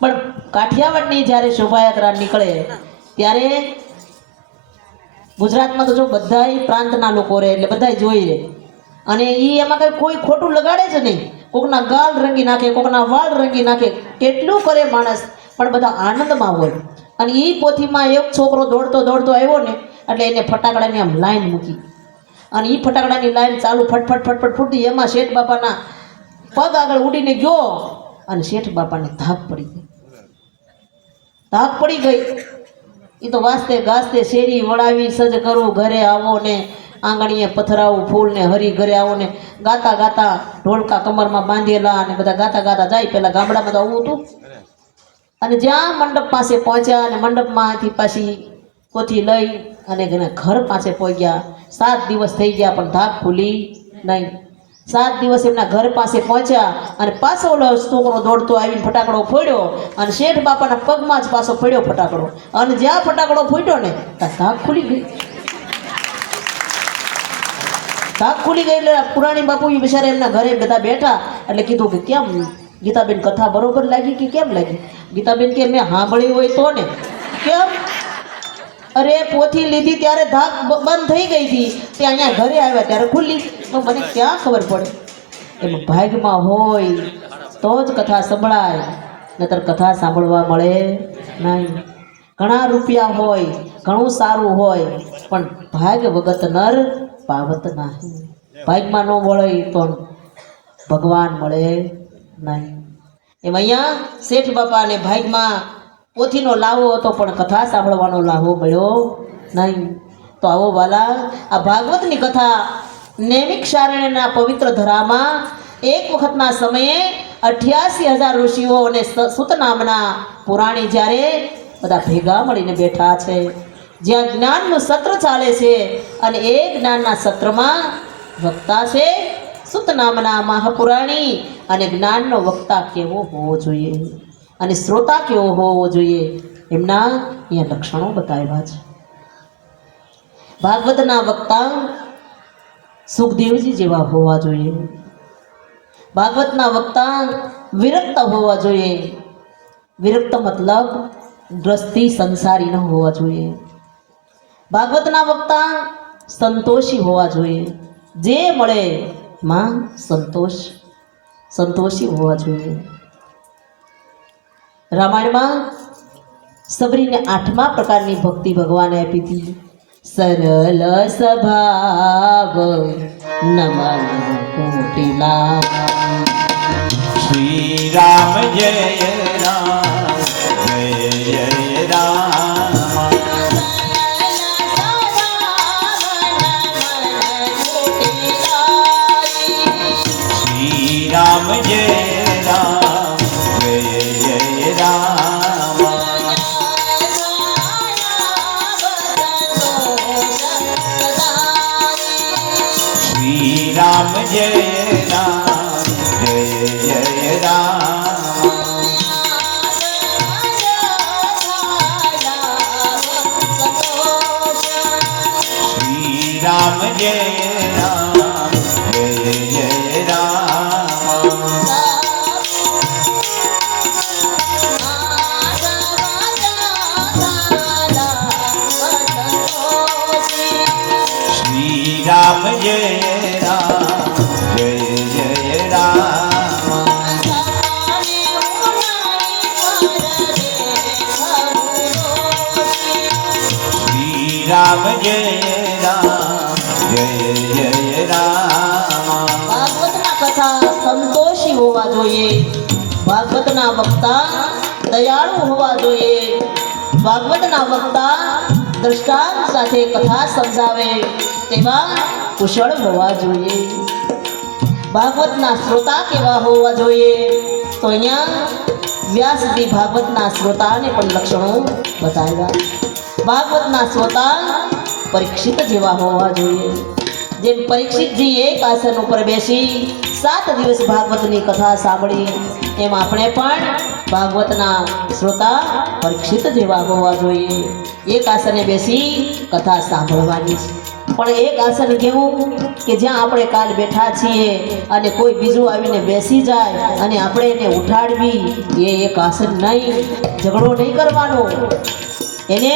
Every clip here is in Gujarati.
પણ કાઠિયાવાડની જ્યારે શોભાયાત્રા નીકળે ત્યારે ગુજરાતમાં તો જો બધાય પ્રાંતના લોકો રહે એટલે બધાય જોઈ રહે અને એ એમાં કઈ કોઈ ખોટું લગાડે જ નહીં. કોકના ગાલ રંગી નાખે, કોકના વાળ રંગી નાખે, કેટલું કરે માણસ, પણ બધા આનંદમાં હોય. અને એ પોથીમાં એક છોકરો દોડતો દોડતો આવ્યો ને એટલે એને ફટાકડાની આમ લાઈન મૂકી અને એ ફટાકડાની લાઈન ચાલુ ફટફટ ફટફટ ફૂટી. એમાં શેઠ બાપાના પગ આગળ ઉડીને ગયો અને શેઠ બાપાને ધાક પડી ગઈ. ધાક પડી ગઈ. એ તો વાસ્તે ગાસ્તે શેરી વળાવી સજ કરું ઘરે આવો ને આંગણીએ પથરાવું ફૂલ ને હરી ઘરે આવો ને ગાતા ગાતા ઢોલકા કમરમાં બાંધેલા અને બધા ગાતા ગાતા જાય. પેલા ગામડામાં તો આવું હતું. અને જ્યાં મંડપ પાસે પહોંચ્યા અને મંડપમાંથી પાછી પોથી લઈ અને ઘર પાસે પહોંચ્યા. 7 દિવસ થઈ ગયા પણ ધાક ખુલી નહીં. 7 દિવસ એમના ઘર પાસે પહોંચ્યા અને પાછો ઓલો છોકરો દોડતો આવીને ફટાકડો ફોડ્યો અને શેઠ બાપાના પગમાં જ પાછો ફોડ્યો ફટાકડો. અને જ્યાં ફટાકડો ફૂટ્યો ને ત્યાં ધાક ખુલી ગઈ. ધાક ખુલી ગઈ એટલે પુરાણી બાપુ બિચારા એમના ઘરે બધા બેઠા એટલે કીધું કે કેમ ગીતાબેન કથા બરોબર લાગી કે કેમ લાગી? ગીતાબેન કે મેં સાંભળી હોય તો ને. કેમ? અરે પોથી લીધી ત્યારે ધાક બંધ થઈ ગઈ હતી, તે અહીંયા ઘરે આવ્યા ત્યારે ખુલ્લી. તો મને ક્યાં ખબર પડે? એમ ભાગમાં હોય તો જ કથા સંભળાય, નહીતર કથા સાંભળવા મળે નહીં. ઘણા રૂપિયા હોય, ઘણું સારું હોય, પણ ભાગ વગત નર પાવત નહીં. ભાગમાં ન મળે તો ભગવાન મળે નહીં. એમ અહીંયા શેઠ બાપાને ભાગમાં પોથીનો લાવો હતો પણ કથા સાંભળવાનો લાવો મળ્યો નહીં. તો આવો વાલા, આ ભાગવતની કથા નૈમિષારણ્યના પવિત્ર ધરામાં એક વખતના સમયે 88,000 ઋષિઓ અને સુત નામના પુરાણી જ્યારે બધા ભેગા મળીને બેઠા છે, જ્યાં જ્ઞાનનું સત્ર ચાલે છે અને એ જ્ઞાનના સત્રમાં વક્તા છે સુત નામના મહાપુરાણી. અને જ્ઞાનનો વક્તા કેવો હોવો જોઈએ અને શ્રોતા કેવો હોવો જોઈએ એમના અહીંયા લક્ષણો બતાવ્યા છે. ભાગવતના વક્તા સુખદેવજી જેવા હોવા જોઈએ. ભાગવતના વક્તા વિરક્ત હોવા જોઈએ. વિરક્ત મતલબ ગ્રસ્તી સંસારી ન હોવા જોઈએ. ભાગવતના વક્તા સંતોષી હોવા જોઈએ. જે મળે માં સંતોષી હોવા જોઈએ. રામાયણમાં સબરીને 8મા પ્રકારની ભક્તિ ભગવાને આપી હતી. સરલ સ્વભાવ નમન કોટિલા. શ્રી રામ જય રામ જય જય રામ. શ્રી રામ જય રામ જય જય રામ. શ્રી રામ જય રામ જય જય રામ. શ્રી રામ જય રામ જય જય રામ. શ્રી રામ જય રામ જય જય રામ. શ્રી રામ જય રામ જય જય રામ. ભાગવતના કથા સંતોષી હોવા જોઈએ. ભાગવતના વક્તા દયાળુ હોવા જોઈએ. ભાગવતના વક્તા દ્રષ્ટાંત સાથે કથા સમજાવે તેવા કુશળ હોવા જોઈએ. ભાગવતના શ્રોતા કેવા હોવા જોઈએ? તો અહીંયા વ્યાસજી ભાગવતના શ્રોતાને પણ લક્ષણો બતાવ્યા. ભાગવતના શ્રોતા પરીક્ષિત જેવા હોવા જોઈએ. જેમ પરીક્ષિતજી એક આસન ઉપર બેસી 7 દિવસ ભાગવતની કથા સાંભળી, એમ આપણે પણ ભાગવતના શ્રોતા પરીક્ષિત જેવા હોવા જોઈએ. એક આસને બેસી કથા સાંભળવાની છે. પણ એક આસન કેવું કે જ્યાં આપણે કાલ બેઠા છીએ અને કોઈ બીજું આવીને બેસી જાય અને આપણે એને ઉઠાડવી, એ એક આસન નહીં. ઝઘડો નહીં કરવાનો. એને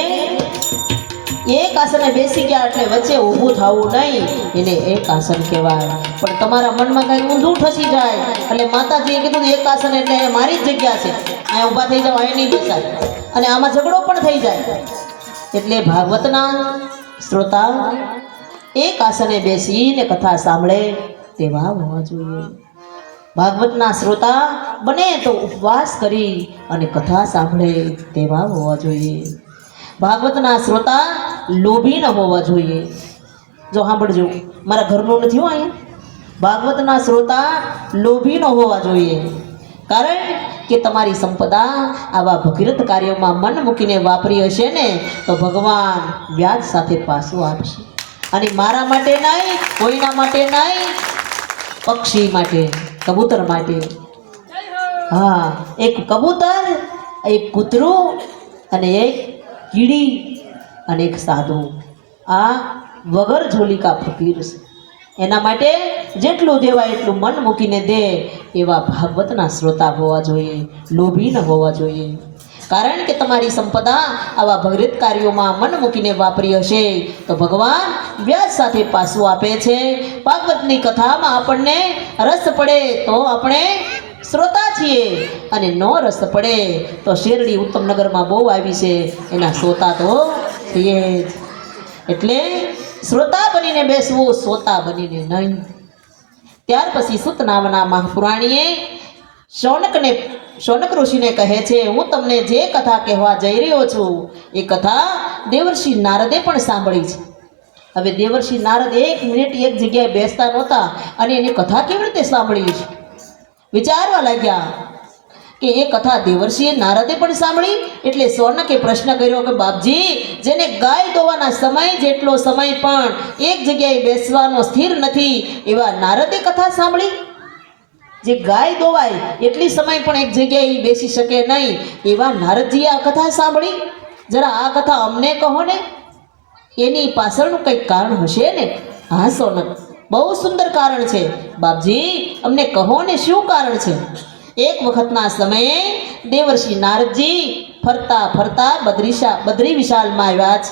એક આસને બેસી ગયા એટલે વચ્ચે ઊભું થવું નહીં, એને એક આસન કહેવાય. પણ તમારા મનમાં કંઈ ઊંધું ઠસી જાય એટલે માતાજીએ કીધું એક આસન એટલે મારી જ જગ્યા છે, અહીંયા ઊભા થઈ જાવ, અહીંયા નહીં બેસાય, અને આમાં ઝઘડો પણ થઈ જાય. એટલે ભાગવતના શ્રોતા એક આસને બેસીને કથા સાંભળે તેવા હોવા જોઈએ. ભાગવતના શ્રોતા બને તો ઉપવાસ કરી અને કથા સાંભળે તેવા હોવા જોઈએ. ભાગવતના શ્રોતા લોભી ન હોવા જોઈએ. જો સાંભળજો, મારા ઘરનું નથી હો અહીંયા. ભાગવતના શ્રોતા લોભી ન હોવા જોઈએ. કારણ કે તમારી સંપદા આવા ભગીરથ કાર્યોમાં મન મૂકીને વાપરી હશે ને તો ભગવાન વ્યાજ સાથે પાછું આપશે. અને મારા માટે નહીં, કોઈના માટે નહીં, પક્ષી માટે, કબૂતર માટે. હા, એક કબૂતર, એક કૂતરું અને એક કીડી અને એક સાધુ, આ વગર ઝોલિકા ફકીર છે. એના માટે જેટલું દેવાય એટલું મન મૂકીને દે એવા ભાગવતના શ્રોતા હોવા જોઈએ, લોભી ન હોવા જોઈએ. કારણ કે તમારી સંપદા આવા ભગીરથ કાર્યોમાં મન મૂકીને વાપરી હશે તો ભગવાન વ્યાજ સાથે પાછું આપે છે. ભાગવતની કથામાં આપણને રસ પડે તો આપણે શ્રોતા છીએ, અને નો રસ પડે તો શેરડી ઉત્તમનગરમાં બહુ આવી છે, એના શ્રોતા તો છીએ જ. એટલે શ્રોતા બનીને બેસવું, શ્રોતા બનીને નહીં. ત્યાર પછી સુત નામના મહાપુરાણીએ શૌનક ઋષિને કહે છે, હું તમને જે કથા કહેવા જઈ રહ્યો છું એ કથા દેવર્ષિ નારદે પણ સાંભળી છે. હવે દેવર્ષિ નારદ એક મિનિટ એક જગ્યાએ બેસતા નહોતા અને એની કથા કેવી રીતે સાંભળી છે વિચારવા લાગ્યા કે એ કથા દેવર્ષિએ નારદે પણ સાંભળી. એટલે શૌનકે પ્રશ્ન કર્યો કે બાપજી, જેને ગાય દોવાના સમય જેટલો સમય પણ એક જગ્યાએ બેસવાનો સ્થિર નથી એવા નારદે કથા સાંભળી? જે ગાય દોવાય એટલી સમય પણ એક જગ્યાએ બેસી શકે નહીં એવા નારદજીએ આ કથા સાંભળી? જરા આ કથા અમને કહો ને, એની પાછળનું કંઈક કારણ હશે ને? હા શૌનક, બહુ સુંદર કારણ છે બાપજી, અમને કહો ને શું કારણ છે? એક વખતના સમયે દેવર્ષિ નારદજી ફરતા ફરતા બદ્રી વિશાલમાં આવ્યા છે,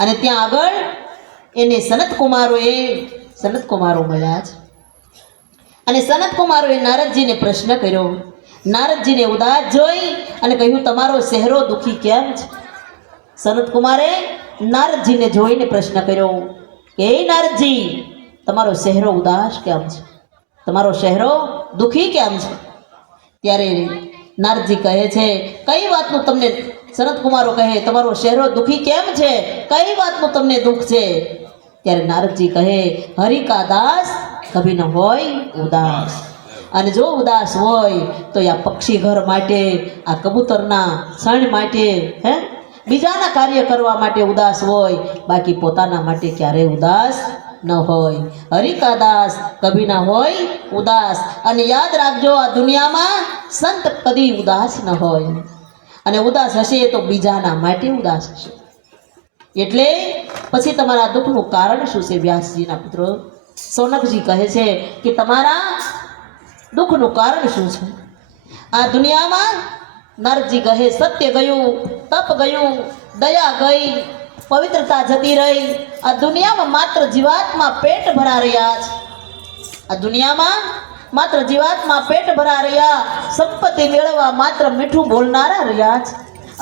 અને ત્યાં આગળ એને સનત કુમારો મળ્યા છે. અને સનત કુમારોએ નારદજીને પ્રશ્ન કર્યો. નારદજીને ઉદાસ જોઈ અને કહ્યું, તમારો ચહેરો દુઃખી કેમ છે? સનત કુમારે નારદજીને જોઈને પ્રશ્ન કર્યો કે હે નારદજી, તમારો ચહેરો ઉદાસ કેમ છે? તમારો ચહેરો દુઃખી કેમ છે? ત્યારે નારદજી કહે છે, કઈ વાતનું તમને, સનત કુમારો કહે, તમારો ચહેરો દુઃખી કેમ છે? કઈ વાતનું તમને દુઃખ છે? ત્યારે નારદજી કહે, હરિ કા દાસ કભી ન હોય ઉદાસ. અને જો ઉદાસ હોય તો આ પક્ષી ઘર માટે, આ કબૂતરના શણ માટે, બીજાના કાર્ય કરવા માટે ઉદાસ હોય, બાકી પોતાના માટે ક્યારેય ઉદાસ ન હોય. હરિ કા દાસ કભી ના હોય ઉદાસ. અને યાદ રાખજો, આ દુનિયામાં સંત કદી ઉદાસ ન હોય, અને ઉદાસ હશે તો બીજાના માટે ઉદાસ હશે. એટલે પછી તમારા દુઃખનું કારણ શું છે? વ્યાસજીના પુત્રો શૌનકજી કહે છે કે તમારા દુઃખનું કારણ શું છે? આ દુનિયામાં નારદજી કહે, સત્ય ગયું, તપ ગયું, દયા ગઈ, પવિત્રતા જતી રહી. આ દુનિયામાં માત્ર જીવાત્મા પેટ ભરા રહ્યા છે. આ દુનિયામાં માત્ર જીવાત્મા પેટ ભરા રહ્યા, સંપત્તિ મેળવવા માત્ર મીઠું બોલનારા રહ્યા છે.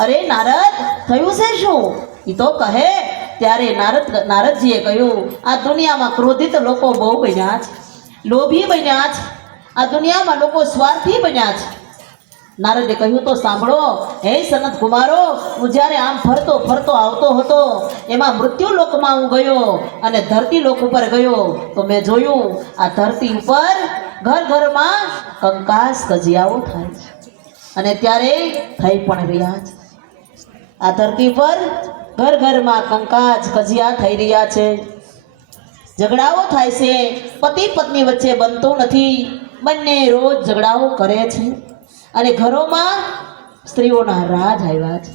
અરે નારદ, થયું છે શું? એ તો કહે. ત્યારે નારદજીએ કહ્યું, આ દુનિયામાં ક્રોધિત લોકો બહુ બન્યા છે, લોભી બન્યા છે, આ દુનિયામાં લોકો સ્વાર્થી બન્યા છે. નારદે કહ્યું, તો સાંભળો હે સનત કુમારો, હું જ્યારે આમ ફરતો ફરતો આવતો હતો એમાં મૃત્યુ લોકમાં હું ગયો અને ધરતી લોક ઉપર ગયો તો મેં જોયું આ ધરતી ઉપર ઘર ઘરમાં કંકાસ કજિયાઓ થાય છે, અને ત્યારે થઈ પણ રહ્યા છે. આ ધરતી પર ઘર ઘરમાં કંકાસ કજિયા થઈ રહ્યા છે, ઝઘડાઓ થાય છે, પતિ પત્ની વચ્ચે બનતું નથી, બંને રોજ ઝઘડાઓ કરે છે, અને ઘરોમાં સ્ત્રીઓના રાજ આવ્યા છે.